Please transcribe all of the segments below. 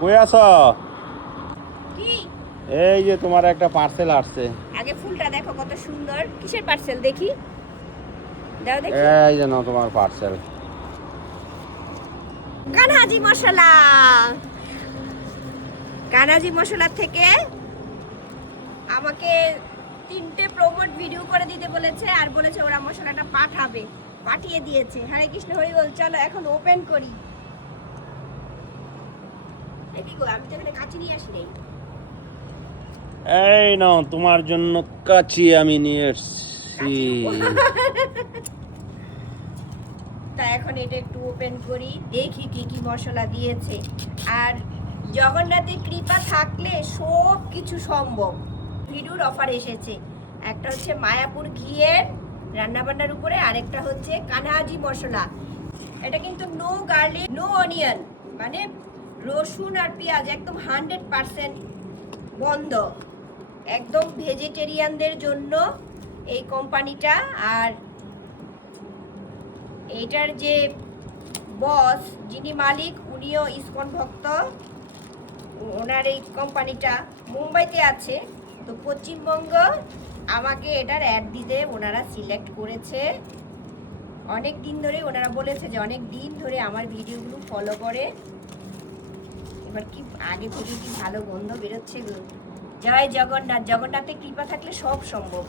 কই আছো? কি? এই যে তোমার একটা পার্সেল আসছে। আগে ফুলটা দেখো কত সুন্দর। কিসের পার্সেল দেখি? দাও দেখি। এই যে নাও তোমার পার্সেল। কানহাজি মশলা। কানহাজি মশলা থেকে আমাকে 3টে প্রমোট ভিডিও করে দিতে বলেছে আর বলেছে ওরা মশলাটা পাঠাবে। পাঠিয়ে দিয়েছে। হরে কৃষ্ণ হরি বল। চলো এখন ওপেন করি। দেখি গো, আমি তো এখানে কাঁচি নিয়ে আসি নাই। এই নাও তোমার জন্য কাচি আমি নিয়ে এসেছি। তা এখন এটা একটু ওপেন করি, দেখি কি কি মশলা দিয়েছে। আর জগন্নাথের কৃপা থাকলে সব কিছু সম্ভব। ভিডিওর অফার এসেছে, একটা হচ্ছে মায়াপুর ঘিয়ের রান্নাবান্নার উপরে, আরেকটা হচ্ছে কানহাজি মশলা। এটা কিন্তু নো গার্লিক নো অনিয়ন, মানে রসুন আর পেঁয়াজ একদম 100% বন্ধ, একদম ভেজিটেরিয়ানদের জন্য এই কোম্পানিটা। আর এইটার যে বস, যিনি মালিক, উনিও ইসকন ভক্ত। ওনার এই কোম্পানিটা মুম্বাইতে আছে, তো পশ্চিমবঙ্গ আমাকে এটার অ্যাড দিতে ওনারা সিলেক্ট করেছে। অনেক দিন ধরে ওনারা বলেছে যে অনেক দিন ধরে আমার ভিডিওগুলো ফলো করে। এবার কি আগে থেকে কি ভালো গন্ধ বেরোচ্ছে গো। জয় জগন্নাথ। জগন্নাথের কৃপা থাকলে সব সম্ভব।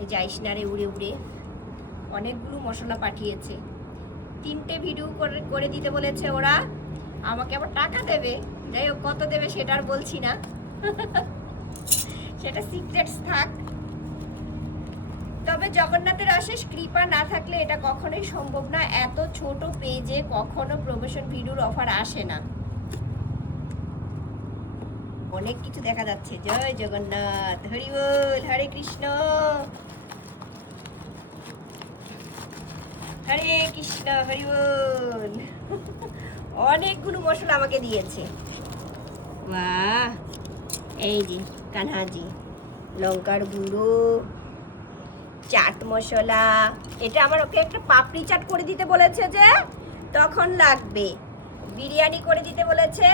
এই যাইস না রে উড়ে উড়ে। অনেকগুলো মশলা পাঠিয়েছে। 3টে ভিডিও করে দিতে বলেছে ওরা। আমাকে আবার টাকা দেবে, যাই হোক কত দেবে সেটা আর বলছি না, সেটা সিক্রেটস থাক। তবে জগন্নাথের অশেষ কৃপা না থাকলে এটা কখনোই সম্ভব না। এত ছোট পেজে কখনো প্রমোশন ভিডিওর অফার আসে না। অনেক কিছু দেখা যাচ্ছে। জয় জগন্নাথ, হরি বল, হরে কৃষ্ণ হরে কৃষ্ণ, হরি বল। অনেকগুলো মশলা আমাকে দিয়েছে। বাহ, এই যে কানহাজি লঙ্কার গুঁড়ো, চাট মশলা। এটা আমার ওকে একটা পাপড়ি চাট করে দিতে বলেছে, যে তখন লাগবে। বিরিয়ানি করে দিতে বলেছে,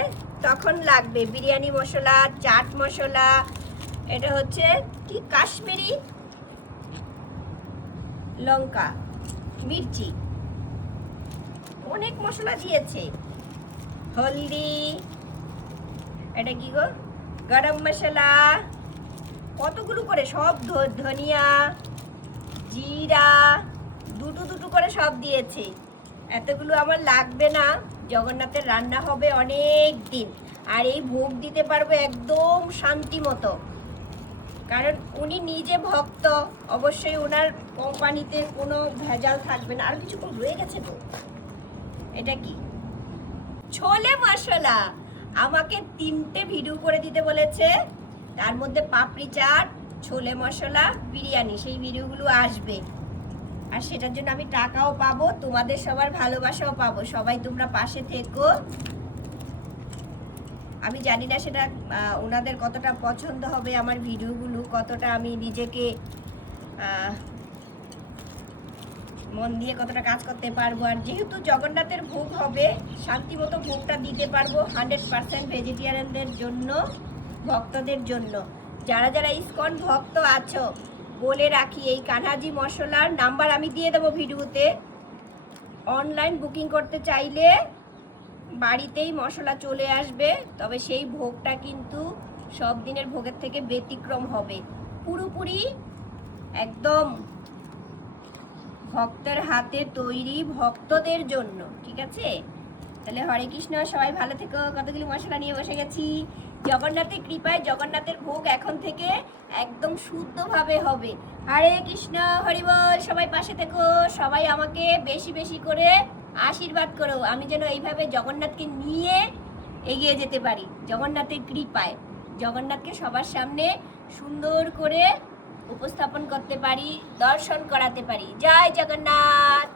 তখন লাগবে বিরিয়ানি মশলা, চাট মশলা। এটা হচ্ছে কি কাশ্মীরি লঙ্কা, মির্চি, অনেক মশলা দিয়েছে। হলদি, এটা কি গো, গরম মশলা, কতগুলো করে সব, ধনিয়া, জিরা, দুটো দুটো করে সব দিয়েছে। এতগুলো আমার লাগবে না। জগন্নাথের রান্না হবে অনেক দিন, আর এই ভোগ দিতে পারবো একদম শান্তি মতো, কারণ উনি নিজে ভক্ত। অবশ্যই ওনার কোম্পানিতে কোনো ভেজাল থাকবে না। আর কিছু রয়ে গেছে তো, এটা কি ছোলে মশলা। আমাকে 3টে ভিডিও করে দিতে বলেছে, তার মধ্যে পাপড়ি চাট, ছোলে মশলা, বিরিয়ানি, সেই ভিডিওগুলো আসবে। আর সেটার জন্য আমি টাকাও পাবো, তোমাদের সবার ভালোবাসাও পাবো। সবাই তোমরা পাশে থেকো। আমি জানি না সেটা ওনাদের কতটা পছন্দ হবে, আমার ভিডিওগুলো কতটা আমি নিজেকে মন দিয়ে কতটা কাজ করতে পারবো। আর যেহেতু জগন্নাথের ভোগ হবে, শান্তিমতো ভোগটা দিতে পারবো 100% ভেজিটেরিয়ানদের জন্য, ভক্তদের জন্য। যারা যারা ইসকন ভক্ত আছো, বলে রাখি, এই কানহাজি মশলার নাম্বার আমি দিয়ে দেবো ভিডিওতে। অনলাইন বুকিং করতে চাইলে বাড়িতেই মশলা চলে আসবে। তবে সেই ভোগটা কিন্তু সব দিনের ভোগের থেকে ব্যতিক্রম হবে, পুরোপুরি একদম ভক্তের হাতে তৈরি, ভক্তদের জন্য। ঠিক আছে, তাহলে হরে কৃষ্ণ, সবাই ভালো থেকো। কতগুলো মশলা নিয়ে বসে গেছি। জগন্নাথের কৃপায় জগন্নাথের ভোগ এখন থেকে একদম শুদ্ধভাবে হবে। হরে কৃষ্ণ, হরি বল। সবাই পাশে থেকো, সবাই আমাকে বেশি বেশি করে আশীর্বাদ করো, আমি যেন এইভাবে জগন্নাথকে নিয়ে এগিয়ে যেতে পারি। জগন্নাথের কৃপায় জগন্নাথকে সবার সামনে সুন্দর করে উপস্থাপন করতে পারি, দর্শন করাতে পারি। জয় জগন্নাথ।